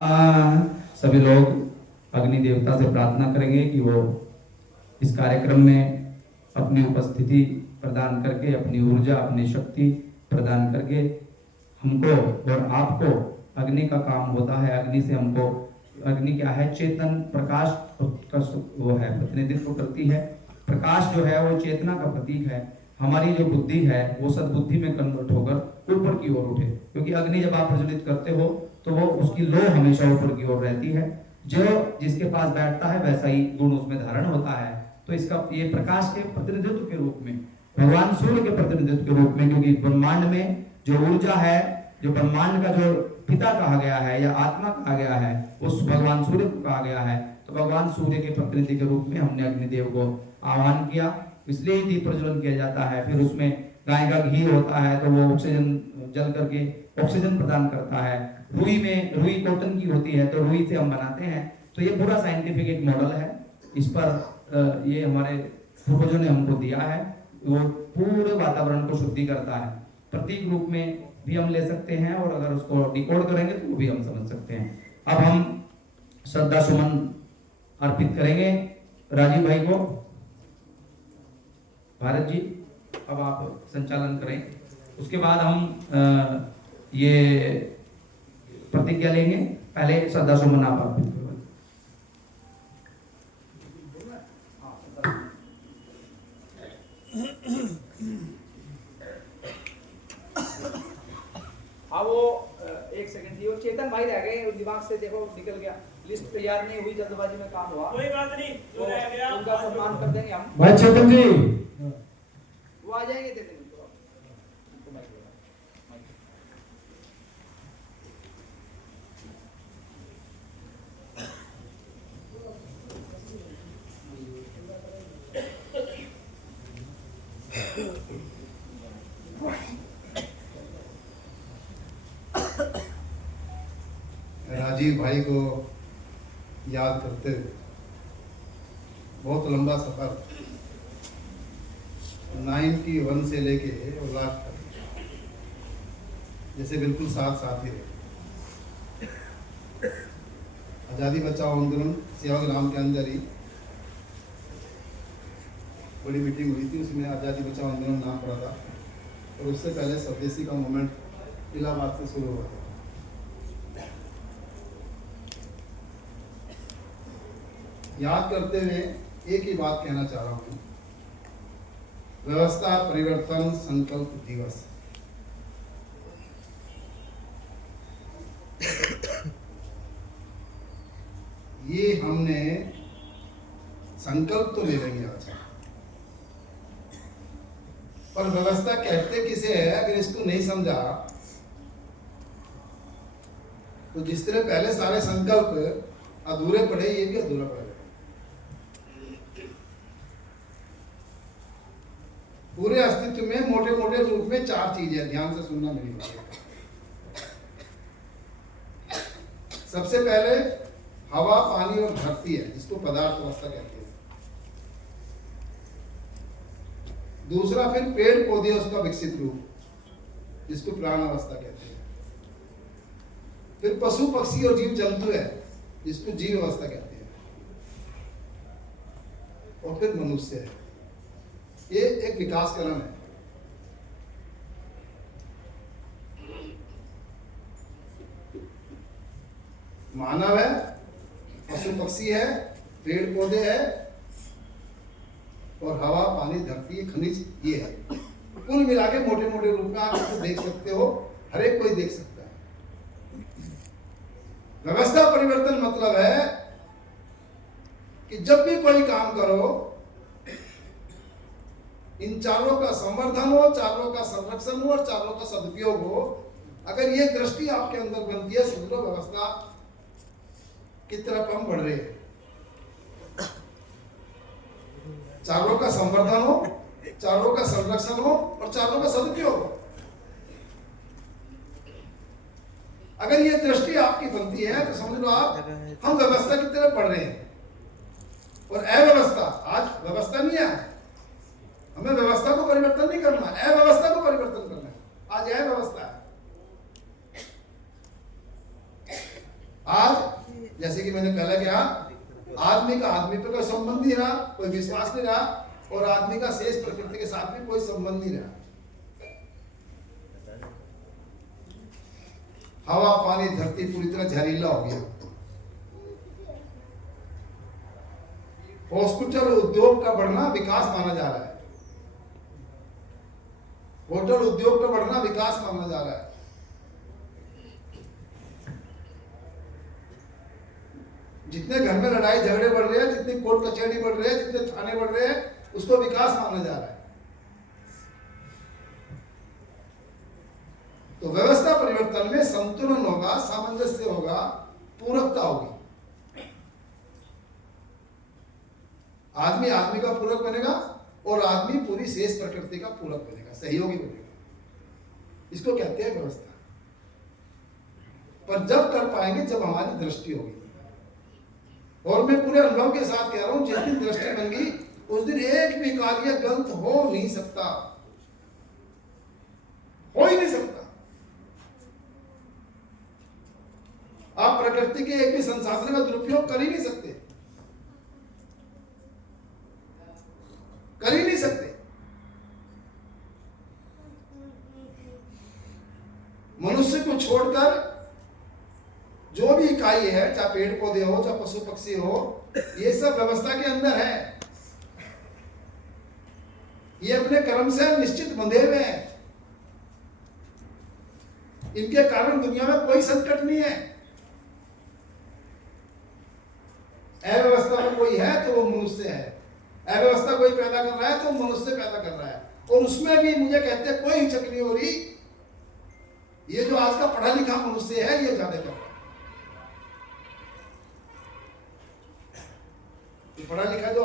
सभी लोग अग्नि देवता से प्रार्थना करेंगे कि वो इस कार्यक्रम में अपनी उपस्थिति प्रदान करके, अपनी ऊर्जा, अपनी शक्ति प्रदान करके हमको और आपको, अग्नि का काम होता है, अग्नि से हमको, अग्नि क्या है, चेतन प्रकाश का वो है, प्रतिनिधित्व करती है। प्रकाश जो है वो चेतना का प्रतीक है। हमारी जो बुद्धि है वो सद्बुद्धि में कन्वर्ट होकर ऊपर की ओर उठे, क्योंकि अग्नि जब आप प्रज्वलित करते हो तो वो उसकी लो हमेशा ऊपर की ओर रहती है। जो जिसके पास बैठता है वैसा ही गुण उसमें धारण होता है। तो इसका ये प्रकाश के प्रतिनिधित्व के रूप में, भगवान सूर्य के प्रतिनिधित्व के रूप में, क्योंकि ब्रह्मांड में जो ऊर्जा है, जो ब्रह्मांड का जो पिता कहा गया है या आत्मा कहा गया है, उस भगवान सूर्य को कहा गया है। तो भगवान सूर्य के प्रतिनिधि के रूप में हमने अग्निदेव को आह्वान किया, इसलिए दीप प्रज्वलन किया जाता है। फिर उसमें गाय का घी होता है तो वो ऑक्सीजन जल करके ऑक्सीजन प्रदान करता है। रुई में, रुई कॉटन की होती है तो रुई से हम बनाते हैं। तो ये पूरा साइंटिफिक एक मॉडल है। इस पर ये हमारे पूर्वजों ने हमको दिया है। वो पूरे वातावरण को शुद्धि करता है। प्रतीक रूप में भी हम ले सकते हैं और अगर उसको डिकोड करेंगे तो वो भी हम समझ सकते हैं। अब हम श्रद्धा सुमन अर्पित करेंगे राजीव भाई को। भारत जी अब आप संचालन करें। उसके बाद हम ये प्रतिज्ञा लेंगे। पहले श्रद्धा सुमन आप अर्पित करें। हाँ वो एक सेकंड थी, वो चेतन भाई रह गए, दिमाग से देखो निकल गया, लिस्ट तैयार नहीं हुई, जल्दबाजी में काम हुआ। कोई बात नहीं, जो रह गया उनका सम्मान कर देंगे हम। भाई चेतन जी वो आ जाएंगे, दे देंगे। राजीव भाई को याद करते हुए बहुत लंबा सफर 91 से लेके और लास्ट तक जैसे बिल्कुल साथ साथ ही रहे। आज़ादी बचाओ आंदोलन सेवाग्राम के अंदर ही बड़ी मीटिंग हुई थी, उसमें आज़ादी बचाओ आंदोलन नाम पड़ा था। और उससे पहले स्वदेशी का मूवमेंट इलाहाबाद से शुरू हुआ था। याद करते हुए एक ही बात कहना चाह रहा हूं, व्यवस्था परिवर्तन संकल्प दिवस। ये हमने संकल्प तो ले लेंगे आज, पर व्यवस्था कहते किसे है, अगर इसको नहीं समझा तो जिस तरह पहले सारे संकल्प अधूरे पड़े, ये भी अधूरा पड़े। पूरे अस्तित्व में मोटे मोटे रूप में 4 चीजें, ध्यान से सुनना मेरी बात। सबसे पहले हवा, पानी और धरती है, जिसको पदार्थ अवस्था कहते हैं। दूसरा फिर पेड़ पौधे, उसका विकसित रूप, जिसको प्राण अवस्था कहते हैं। फिर पशु पक्षी और जीव जंतु है, जिसको जीव अवस्था कहते हैं। और फिर मनुष्य है। ये एक विकास क्रम है। मानव है, पशु पक्षी है, पेड़ पौधे है, और हवा, पानी, धरती, खनिज, ये है। कुल मिला के मोटे मोटे रूप में आप इसको देख सकते हो, हर एक कोई देख सकता है। व्यवस्था परिवर्तन मतलब है कि जब भी कोई काम करो, इन चारों का संवर्धन हो, चारों का संरक्षण हो और चारों का सदुपयोग हो। अगर ये दृष्टि आपके अंदर बनती है, समझ लो व्यवस्था की तरफ हम बढ़ रहे हैं। चारों का संवर्धन हो, चारों का संरक्षण हो और चारों का सदुपयोग हो। अगर ये दृष्टि आपकी बनती है तो समझ लो आप, हम व्यवस्था की तरफ बढ़ रहे हैं। और अव्यवस्था, आज व्यवस्था नहीं है, हमें व्यवस्था को परिवर्तन नहीं करना, अव्यवस्था को परिवर्तन करना है। आज अव्यवस्था है। आज जैसे कि मैंने पहले कहा, आदमी का आदमी पे कोई संबंध नहीं रहा, कोई विश्वास नहीं रहा, और आदमी का शेष प्रकृति के साथ भी कोई संबंध नहीं रहा। हवा पानी धरती पूरी तरह जहरीला हो गया। हॉस्पिटल उद्योग का बढ़ना विकास माना जा रहा है। होटल उद्योग का बढ़ना विकास माना जा रहा है। जितने घर में लड़ाई झगड़े बढ़ रहे हैं, जितनी कोर्ट कचहरी बढ़ रहे हैं, जितने थाने बढ़ रहे हैं, उसको विकास माना जा रहा है। तो व्यवस्था परिवर्तन में संतुलन होगा, सामंजस्य होगा, पूरकता होगी। आदमी आदमी का पूरक बनेगा और आदमी पूरी शेष प्रकृति का पूरक बनेगा, सहयोगी बनेगा। इसको कहते हैं व्यवस्था। पर जब कर पाएंगे जब हमारी दृष्टि होगी। और मैं पूरे अनुभव के साथ कह रहा हूं, जिस दिन दृष्टि बनेगी उस दिन एक भी कार्य गलत हो नहीं सकता, हो ही नहीं सकता। आप प्रकृति के एक भी संसाधन का दुरुपयोग कर ही नहीं सकते, कर ही नहीं सकते। मनुष्य को छोड़कर जो भी इकाई है, चाहे पेड़ पौधे हो, चाहे पशु पक्षी हो, ये सब व्यवस्था के अंदर है। ये अपने कर्म से निश्चित बंधे हुए हैं। इनके कारण दुनिया में कोई संकट नहीं है। अव्यवस्था में कोई है तो वो मनुष्य है, अव्यवस्था कोई पैदा कर रहा है तो मनुष्य पैदा कर रहा है। और उसमें भी मुझे कहते हैं कोई हिचक नहीं हो रही। ये जो आज का पढ़ा लिखा मनुष्य है ये ज्यादा कर रहा है। पढ़ा लिखा जो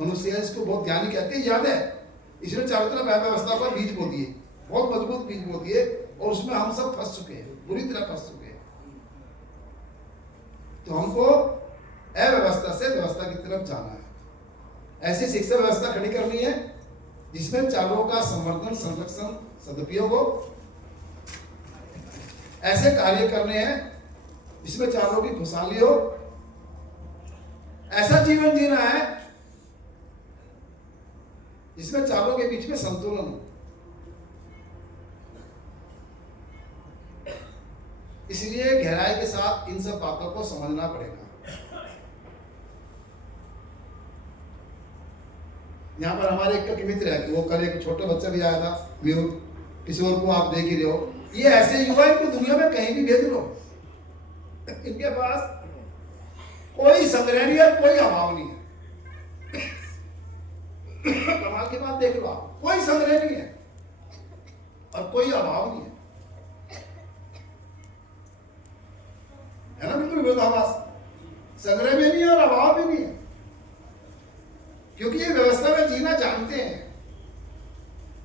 मनुष्य है इसको बहुत ज्ञानी कहते हैं, याद है। इसने चारों तरफ अव्यवस्था पर बीज बो दिए, बहुत मजबूत बीज बो दिए, और उसमें हम सब फंस चुके हैं, बुरी तरह फंस चुके हैं। तो हमको अव्यवस्था से व्यवस्था की तरफ जाना है। ऐसी शिक्षा व्यवस्था खड़ी करनी है जिसमें चारों का संवर्धन, संरक्षण, सदुपयोग हो। ऐसे कार्य करने हैं जिसमें चारों की खुशहाली हो। ऐसा जीवन जीना है जिसमें चारों के बीच में संतुलन हो। इसलिए गहराई के साथ इन सब बातों को समझना पड़ेगा। यहाँ पर हमारे एक मित्र है कि वो कल एक छोटा बच्चा भी आया था, म्यूट, किशोर को आप देख ही रहे हो। ये ऐसे युवा इनको दुनिया में कहीं भी भेज लो, इनके पास कोई संग्रह नहीं है, कोई अभाव नहीं है। कमाल की बात देख लो आप, कोई संग्रह नहीं है और कोई अभाव नहीं है ना। बिल्कुल विरोधाभास, संग्रह भी नहीं है और अभाव भी नहीं है, क्योंकि ये व्यवस्था में जीना जानते हैं,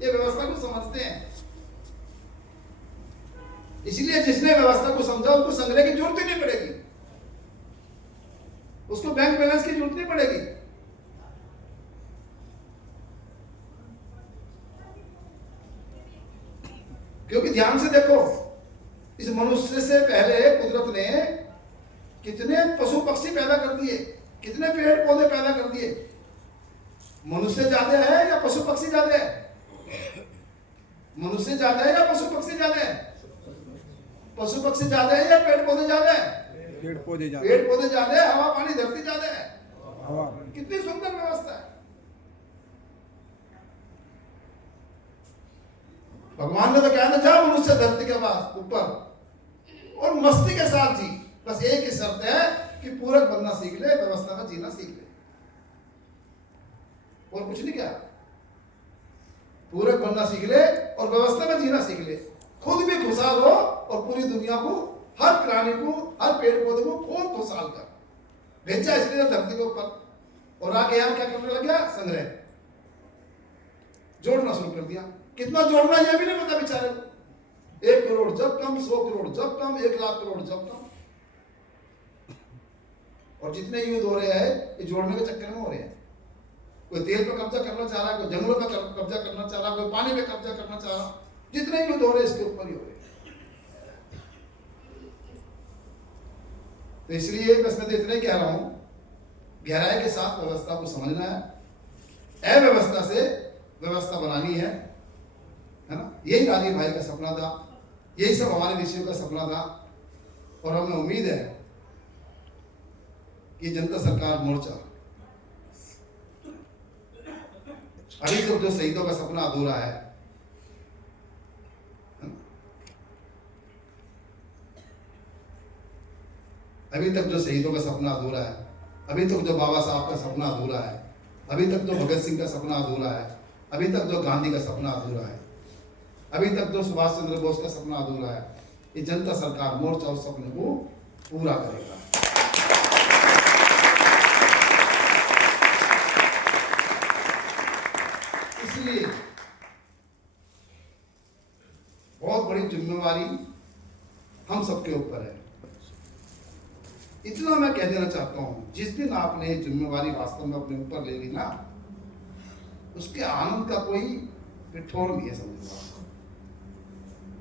ये व्यवस्था को समझते हैं। इसलिए जिसने व्यवस्था को समझा उसको संग्रह की जरूरत ही नहीं पड़ेगी, उसको बैंक बैलेंस की जरूरत नहीं पड़ेगी। क्योंकि ध्यान से देखो, इस मनुष्य से पहले कुदरत ने कितने पशु पक्षी पैदा कर दिए, कितने पेड़ पौधे पैदा कर दिए। मनुष्य ज्यादा है या पशु पक्षी ज्यादा है? मनुष्य ज्यादा है या पशु पक्षी ज्यादा है? पशु पक्षी ज्यादा है या पेड़ पौधे ज्यादा है? पेड़ पौधे ज्यादा है। हवा पानी धरती ज्यादा है। हवा कितनी सुंदर व्यवस्था है। भगवान ने तो कहा ना, जा मनुष्य धरती के पास ऊपर और मस्ती के साथ जी। बस एक ही शर्त है कि पूरक बनना सीख ले, व्यवस्था में जीना सीख ले, और कुछ नहीं क्या। पूरक बनना सीख ले और व्यवस्था में जीना सीख ले, खुद भी खुशहाल हो और पूरी दुनिया को, हर प्राणी को, हर पेड़ पौधे को खूब खुशहाल कर भेजा इसलिए धरती के ऊपर। और आगे यहाँ क्या करने लग गया? संग्रह जोड़ना शुरू कर दिया। कितना जोड़ना यह भी नहीं पता बेचारे को। 1 करोड़ जब कम, 100 करोड़ जब कम, 1 लाख करोड़ जब कम। और जितने युद्ध हो रहे हैं ये जोड़ने के चक्कर में हो रहे हैं। कोई तेल पर कब्जा करना चाह रहा है, कोई जंगलों पर कब्जा करना चाह रहा है, कोई पानी पे कब्जा करना चाह रहा है। जितने युद्ध हो रहे हैं इसके ऊपर ही हो रहे हैं। तो इसलिए बस मैं तो इतना ही कह रहा हूं, गहराई के साथ व्यवस्था को समझना है, अव्यवस्था से व्यवस्था बनानी है ना। यही गांधी भाई का सपना था, यही सब हमारे ऋषियों का सपना था। और हमें उम्मीद है कि जनता सरकार मोर्चा अभी तक जो शहीदों का सपना अधूरा है ना? अभी तक जो शहीदों का सपना अधूरा है, अभी तक जो बाबा साहब का सपना अधूरा है, अभी तक जो भगत सिंह का सपना अधूरा है, अभी तक जो गांधी का सपना अधूरा है, अभी तक जो सुभाष चंद्र बोस का सपना अधूरा है, ये जनता सरकार मोर्चा उस सपने को पूरा करेगा। इसलिए बहुत बड़ी जिम्मेवारी हम सबके ऊपर है। इतना मैं कह देना चाहता हूं, जिस दिन आपने जिम्मेवारी वास्तव में अपने ऊपर ले ली ना, उसके आनंद का कोई पिठोर नहीं है, समझ।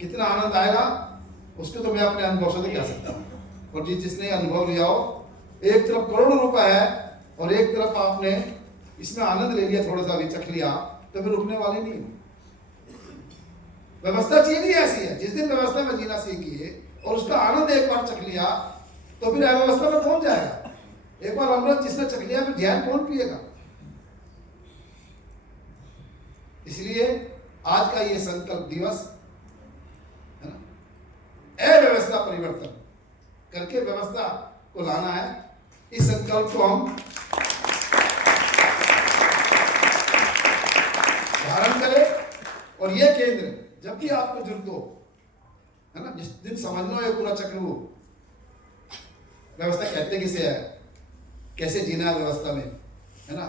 कितना आनंद आएगा उसको तो मैं अपने अनुभव से कह सकता हूँ। और जिसने अनुभव लिया हो, एक तरफ करोड़ों रुपए है और एक तरफ आपने इसमें आनंद ले लिया, थोड़ा सा भी चख लिया, तो फिर रुकने वाले नहीं। व्यवस्था चीज ही ऐसी है, जिस दिन व्यवस्था में जीना सीखिए और उसका आनंद एक बार चख लिया तो फिर अव्यवस्था में पहुंच जाएगा। एक बार अमृत जिसने चख लिया फिर ध्यान कौन पिएगा। इसलिए आज का ये संकल्प दिवस है ना, अव्यवस्था परिवर्तन करके व्यवस्था को लाना है। इस संकल्प को हम धारण करें और ये केंद्र जब भी आपको जरूरत हो, है ना, जिस दिन समझना है पूरा चक्र वो व्यवस्था कहते किसे है, कैसे जीना है व्यवस्था में, है ना,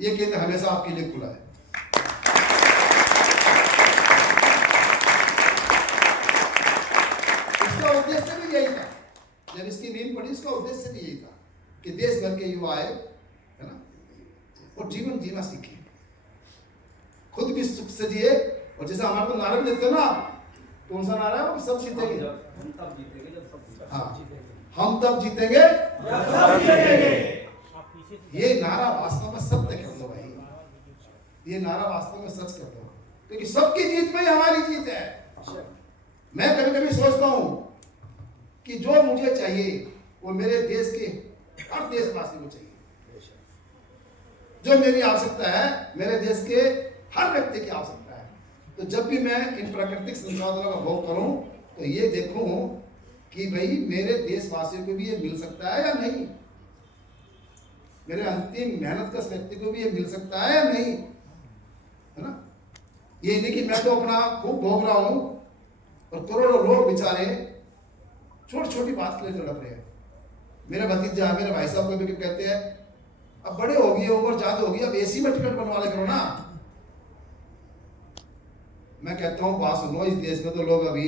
ये केंद्र हमेशा आपके लिए खुला है। इसका उद्देश्य भी यही था, जब इसकी नींव पड़ी, इसका उद्देश्य भी यही था कि देश भर के युवा आए, है ना, और जीवन जीना सीखे, खुद भी सुख से जिए। और जैसे हमारे को नारा देते हो ना, कौन सा नारा है वो, सब जीतेंगे, हम तब जीतेंगे जब सब, हाँ, हम तब जीतेंगे जब सब जीतेंगे। ये नारा वास्तव में सत्य कर दो भाई, ये नारा वास्तव में सच कर दो, क्योंकि सबकी जीत में ही हमारी जीत है। मैं कभी कभी सोचता हूं कि जो मुझे चाहिए वो मेरे देश के हर देशवासी को चाहिए, जो मेरी आवश्यकता है मेरे देश के हर व्यक्ति की आवश्यकता है। तो जब भी मैं इन प्राकृतिक संसाधनों का भोग करूं तो ये देखूं कि भाई मेरे देशवासियों को भी ये मिल सकता है या नहीं, मेरे अंतिम मेहनत का व्यक्ति को भी ये मिल सकता है या नहीं, है ना। ये नहीं कि मैं तो अपना खूब भोग रहा हूं और करोड़ों लोग बेचारे छोटी छोटी बात के लिए तड़प रहे हैं। मेरा भतीजा, मेरे भाई साहब को भी कहते हैं अब बड़े हो गए, उम्र ज्यादा हो गई, अब एसी में टिकट बनवा ले करो ना। मैं कहता हूँ बात सुनो, इस देश में तो लोग अभी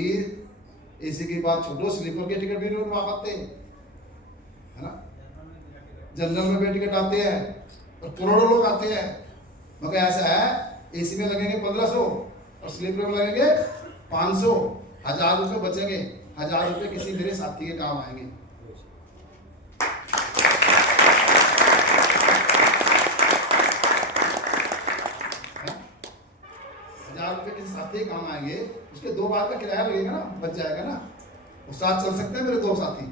एसी की बात छोड़ो, स्लीपर के टिकट भी नहीं बनवा पाते, है ना। जनरल में भी टिकट आते हैं और करोड़ों लोग आते हैं, मगर ऐसा है एसी में लगेंगे 1500 और स्लीपर में लगेंगे 500, 1000 रुपये बचेंगे, 1000 रुपये किसी मेरे साथी के काम आएंगे। 1000 रुपये किसी साथी के काम आएंगे, उसके 2 बार का किराया लगेगा ना, बच जाएगा ना, वो साथ चल सकते हैं मेरे 2 साथी,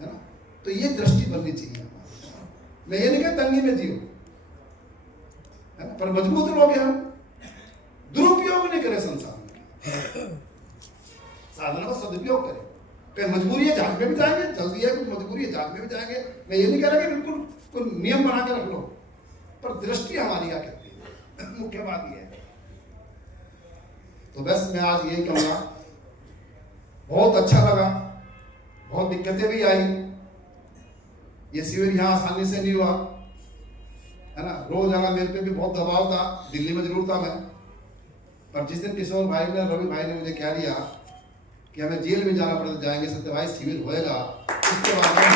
है ना। तो ये दृष्टि बननी चाहिए। मैं ये नहीं कहता तंगी में जियो, है ना, पर मजबूत लोग हैं हम, दुरुपयोग नहीं करें संसाधन, साधनों का सदुपयोग करें। कहीं मजबूरी है जहाज में भी जाएंगे, जल्दी है कुछ मजबूरी है जहाज में भी जाएंगे। मैं ये नहीं कह रहा कि बिल्कुल कोई नियम बना के रख लो, पर दृष्टि हमारी क्या कहती है, मुख्य बात ये है। तो बस मैं आज यही कहूँगा, बहुत अच्छा लगा, बहुत दिक्कतें भी आई, ये शिविर यहाँ आसानी से नहीं हुआ, है ना। रोज आना मेरे पे भी बहुत दबाव था, दिल्ली में जरूर था मैं, पर जिस दिन किशोर भाई ने, रवि भाई ने मुझे कह दिया कि हमें जेल में जाना पड़ता, जाएंगे सत्यभाई शिविर होएगा, उसके बाद हो गया।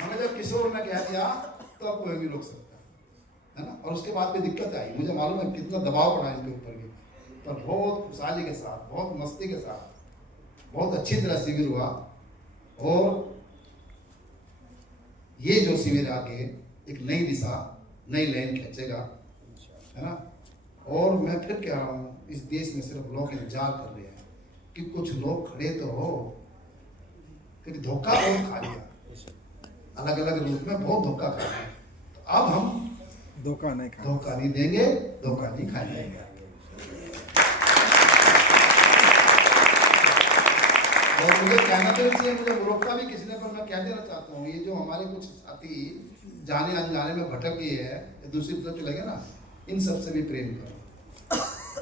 हमें जब किशोर ने कह दिया तो अब कोई भी रोक सकता है ना। और उसके बाद भी दिक्कत आई, मुझे मालूम है कितना दबाव पड़ा इनके ऊपर भी, पर बहुत खुशहाली के साथ, बहुत मस्ती के साथ, बहुत अच्छी तरह शिविर हुआ। और ये जो शिविर आगे एक नई दिशा, नई लाइन खींचेगा, है ना। और मैं फिर कह रहा हूँ, इस देश में सिर्फ लोग इंतजार कर रहे हैं कि कुछ लोग खड़े तो हो, क्योंकि धोखा बहुत खा लिया, अलग अलग रूप में बहुत धोखा खा लिया। तो अब हम धोखा नहीं धोखा नहीं देंगे, धोखा नहीं खाएंगे। और मुझे कहना तो इसलिए मुझे रोका भी किसी ने, पर मैं कह देना चाहता हूँ, ये जो हमारे कुछ साथी जाने अनजाने में भटक गए हैं, दूसरी तरफ चले गए ना, इन सब से भी प्रेम करो,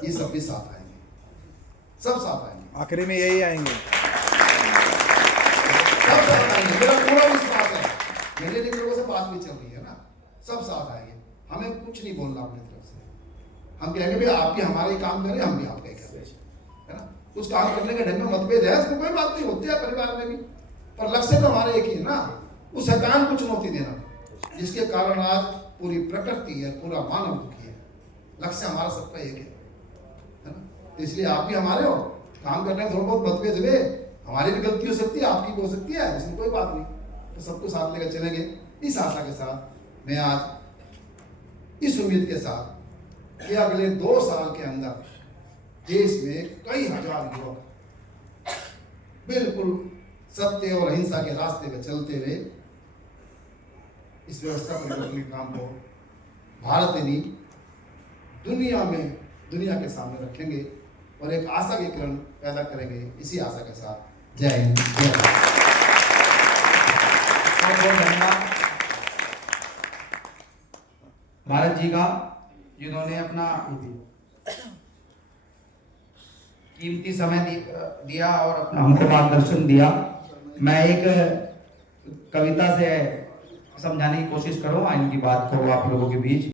ये सब भी साथ आएंगे, सब साथ आएंगे, आखिरी में यही आएंगे, सब साथ आएंगे। मेरा पूरा विश्वास है, मेरे लोगों से बात भी चल रही है ना, सब साथ आएंगे। हमें कुछ नहीं बोलना अपनी तरफ से, हम कहेंगे भाई आप भी हमारे काम करें, हम भी आपके करें, है ना। कुछ काम करने के ढंग में मतभेद है, इसमें कोई बात नहीं, होती है परिवार में भी, पर लक्ष्य तो हमारे एक ही है ना, उस शैतान को चुनौती देना, जिसके कारण आज पूरी प्रकृति है, पूरा मानव दुखी है। लक्ष्य हमारा सबका एक है ना। तो इसलिए आप भी हमारे हो, काम करने में थोड़ा बहुत मतभेद हुए, हमारी भी गलती हो सकती है, आपकी भी हो सकती है, इसमें कोई बात नहीं, तो सबको साथ लेकर चलेंगे। इस आशा के साथ मैं आज इस उम्मीद के साथ कि अगले 2 साल के अंदर देश में कई हजार युवक बिल्कुल सत्य और अहिंसा के रास्ते पे चलते हुए इस व्यवस्था परिवर्तन के काम को भारत ही नहीं दुनिया में, दुनिया के सामने रखेंगे और एक आशा की किरण पैदा करेंगे। इसी आशा के साथ जय हिंद, जय भारत। बहुत बहुत धन्यवाद भारत जी का, जिन्होंने अपना कीमती समय दिया और अपना हमको मार्गदर्शन दिया। मैं एक कविता से समझाने की कोशिश करूँ इनकी बात को आप लोगों के बीच।